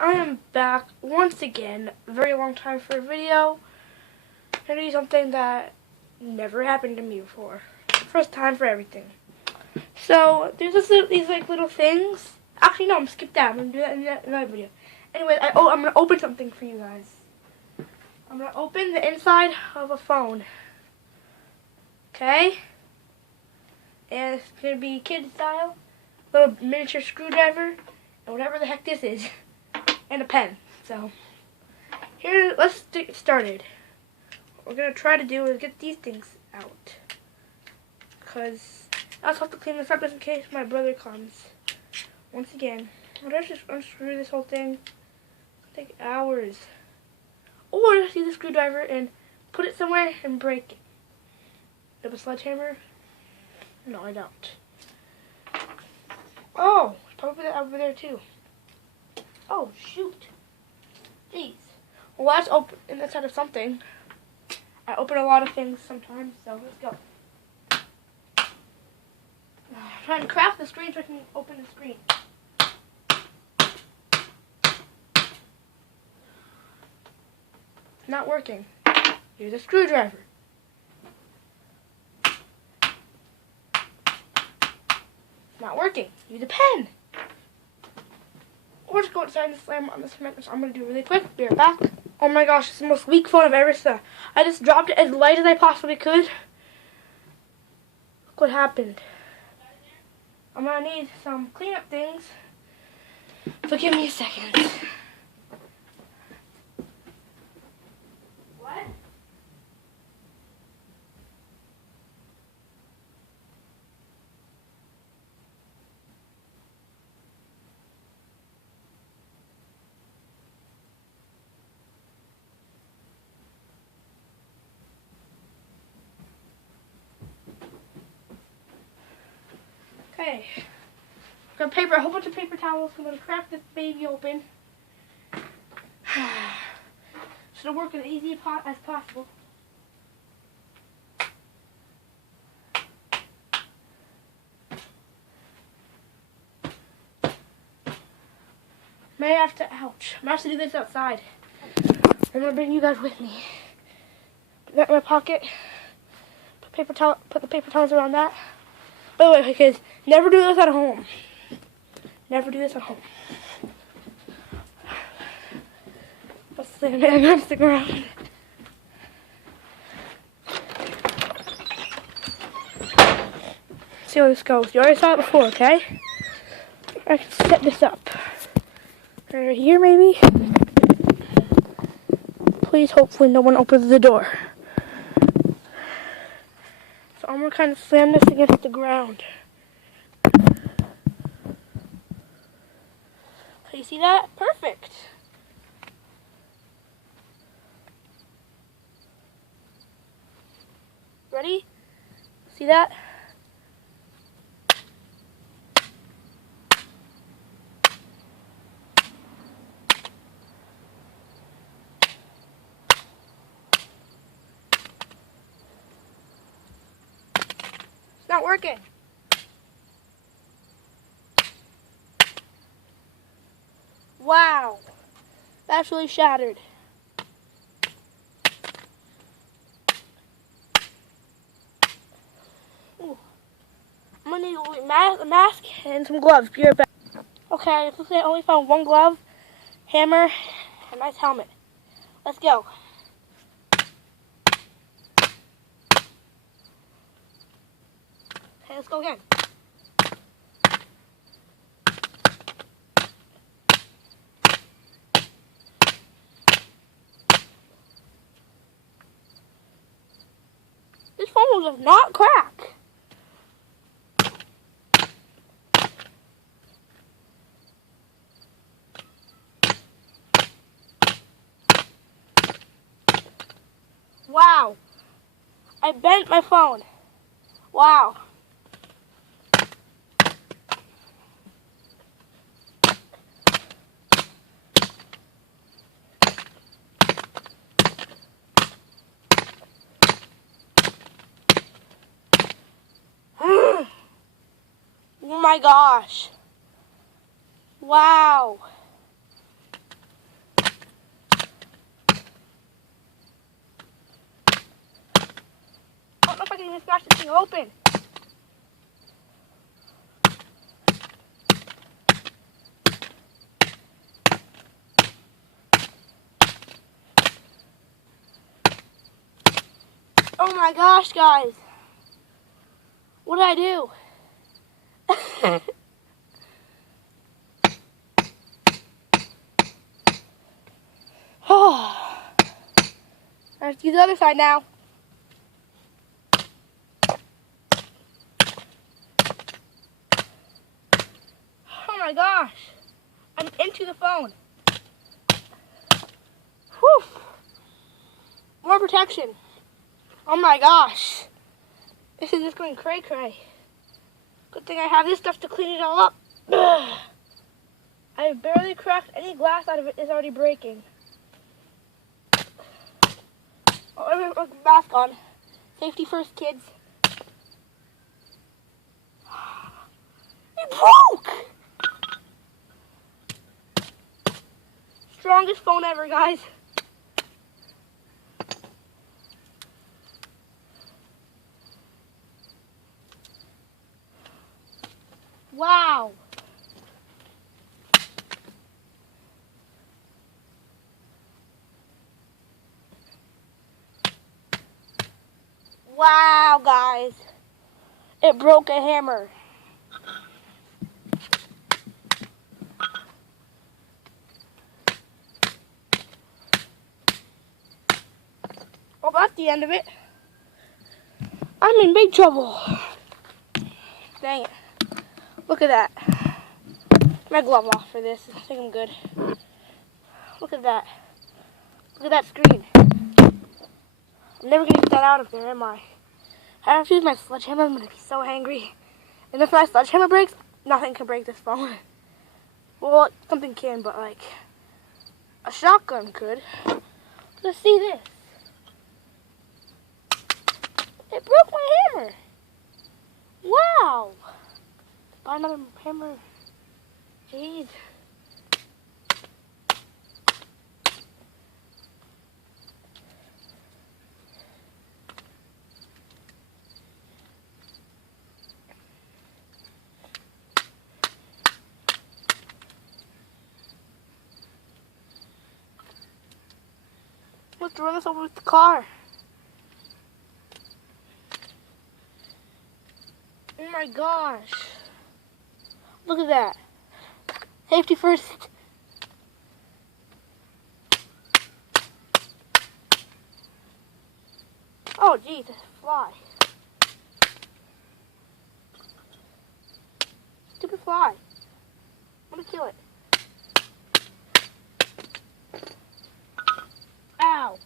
I am back once again, a very long time for a video. I'm going to do something that never happened to me before. First time for everything. So, there's these like little things. Actually, no, I'm skip that. I'm going to do that in another video. Anyway, I'm going to open something for you guys. I'm going to open the inside of a phone. Okay? And it's going to be kid style. Little miniature screwdriver. And whatever the heck this is. And a pen. So, here, let's get started. What we're going to try to do is get these things out. Because I also have to clean this up just in case my brother comes. Once again, let's just unscrew this whole thing. It'll take hours. Or just use a screwdriver and put it somewhere and break it. Do I have a sledgehammer? No, I don't. Oh, it's probably over there too. Oh, shoot. Jeez. Well, let's open inside of something. I open a lot of things sometimes, so let's go. I'm trying to craft the screen so I can open the screen. Not working. Here's a screwdriver. Not working. Use a pen. Or just go outside and slam on the cement, which I'm going to do really quick. Be right back. Oh my gosh, it's the most weak phone I've ever seen. I just dropped it as light as I possibly could. Look what happened. I'm going to need some cleanup things. So give me a second. What? Okay, got paper, a whole bunch of paper towels. I'm going to crack this baby open. So it'll work as easy as possible. May have to, ouch. I'm going to have to do this outside. I'm going to bring you guys with me. Put that in my pocket. Put the paper towels around that. By the way, because never do this at home. Never do this at home. Let's slam it against the ground. See how this goes. You already saw it before, okay? I can set this up. Right here, maybe? Please, hopefully no one opens the door. So I'm going to kind of slam this against the ground. So you see that? Perfect. Ready? See that? It's not working. Wow. That's really shattered. Ooh. I'm going to need a mask and some gloves. Be right back. Okay, it looks like I only found one glove, hammer, and a nice helmet. Let's go. Okay, let's go again. This phone will just not crack. Wow. I bent my phone. Wow. Oh my gosh. Wow. thing open. Oh my gosh, guys. What did I do? Oh. Let's do the other side now. Oh my gosh. I'm into the phone. Whew. More protection. Oh my gosh. This is just going cray cray. Good thing I have this stuff to clean it all up. Ugh. I have barely cracked any glass out of it. It's already breaking. Oh, let me put the mask on. Safety first, kids. It broke! Strongest phone ever, guys. Wow. Wow, guys. It broke a hammer. Well, that's the end of it. I'm in big trouble. Dang it. Look at that. My glove off for this. I think I'm good. Look at that. Look at that screen. I'm never going to get that out of there, am I? I have to use my sledgehammer. I'm going to be so angry. And if my sledgehammer breaks, nothing can break this phone. Well, something can, but like a shotgun could. Let's see this. It broke my hammer. Wow. Buy another hammer. Jeez. Let's run this over with the car. Oh my gosh. Look at that. Safety first. Oh geez, a fly. Stupid fly. I'm gonna kill it. Ow.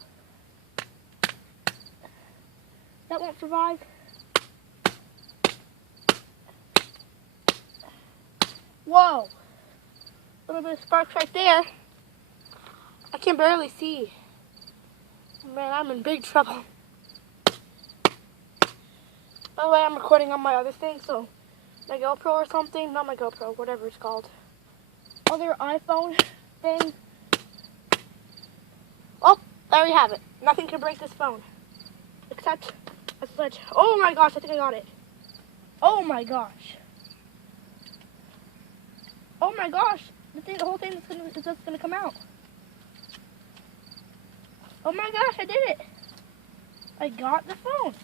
That won't survive. Whoa. A little bit of sparks right there. I can barely see. Man, I'm in big trouble. By the way, I'm recording on my other thing, so my GoPro or something. Not my GoPro, whatever it's called. Other iPhone thing. Oh, there you have it. Nothing can break this phone. Except a sledge. Oh my gosh, I think I got it. Oh my gosh. Oh my gosh. The whole thing is just gonna come out. Oh my gosh, I did it. I got the phone.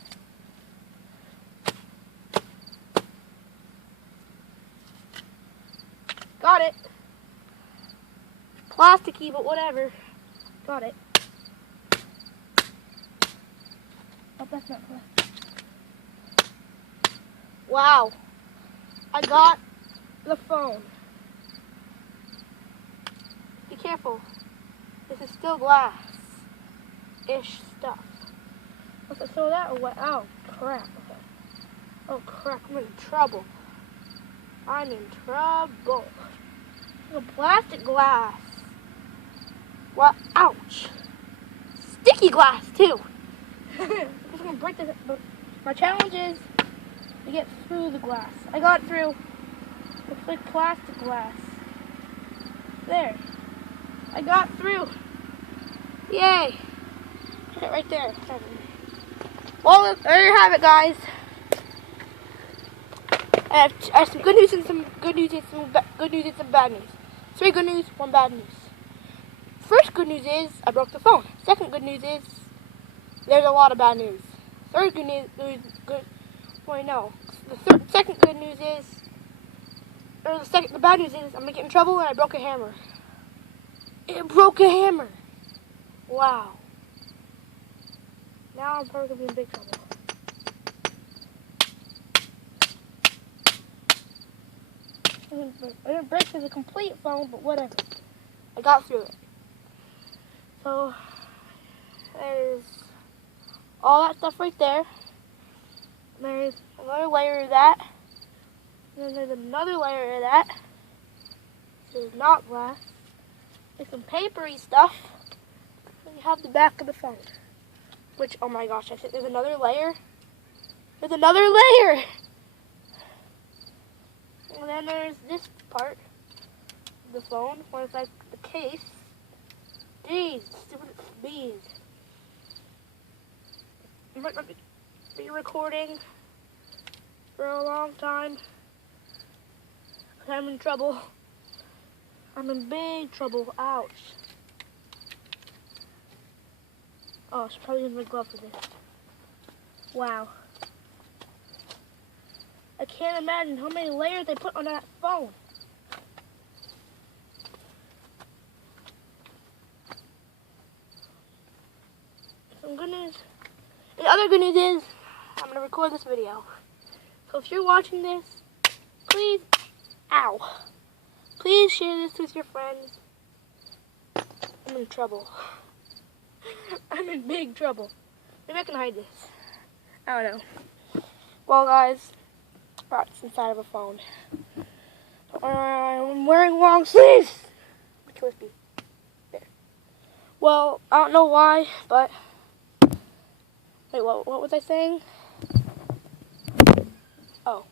Got it. Plasticky, but whatever. Got it. Oh, that's not plastic. Wow. I got the phone. Be careful. This is still glass-ish stuff. Let's throw that away. Oh, crap. Okay. Oh, crap. I'm in trouble. I'm in trouble. It's a plastic glass. What? Ouch. Sticky glass, too. I'm just going to break this. But my challenge is to get through the glass. I got through. Looks like plastic glass. There. I got through. Yay. Put it right there. Well, there you have it, guys. I have some good news and some good news and some good news and some bad news. 3 good news, 1 bad news. First good news is I broke the phone. Second good news is there's a lot of bad news. Third good news, second good news is, the bad news is I'm gonna get in trouble and I broke a hammer. It broke a hammer. Wow. Now I'm probably gonna be in big trouble. I didn't break the complete phone, but whatever. I got through it. So there's all that stuff right there. There's another layer of that. And then there's another layer of that. This is not glass. There's some papery stuff. And you have the back of the phone. Which, oh my gosh, I think there's another layer. There's another layer! And then there's this part of the phone, where it's like the case. Jeez, stupid bees. You might not be recording for a long time. I'm in trouble. I'm in big trouble. Ouch. Oh, I should probably use my glove for this. Wow. I can't imagine how many layers they put on that phone. Some good news. And the other good news is I'm going to record this video. So if you're watching this, please, please share this with your friends. I'm in trouble. I'm in big trouble. Maybe I can hide this. I don't know. Well, guys, it's inside of a phone. I'm wearing long sleeves. Which would be there. Well, I don't know why, but wait, what was I saying? Oh,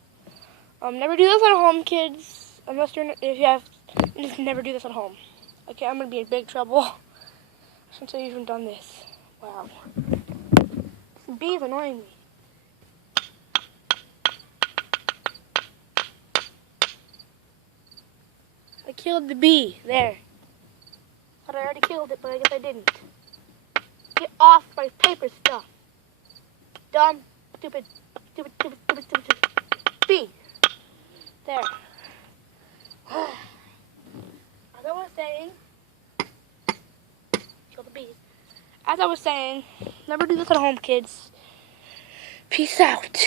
never do this at home, kids. Unless just never do this at home. Okay, I'm gonna be in big trouble since I've even done this. Wow, this bee is annoying me. I killed the bee. There. Thought I already killed it, but I guess I didn't. Get off my paper stuff. Dumb, stupid bee. There. As I was saying, kill the bees. As I was saying, never do this at home, kids. Peace out.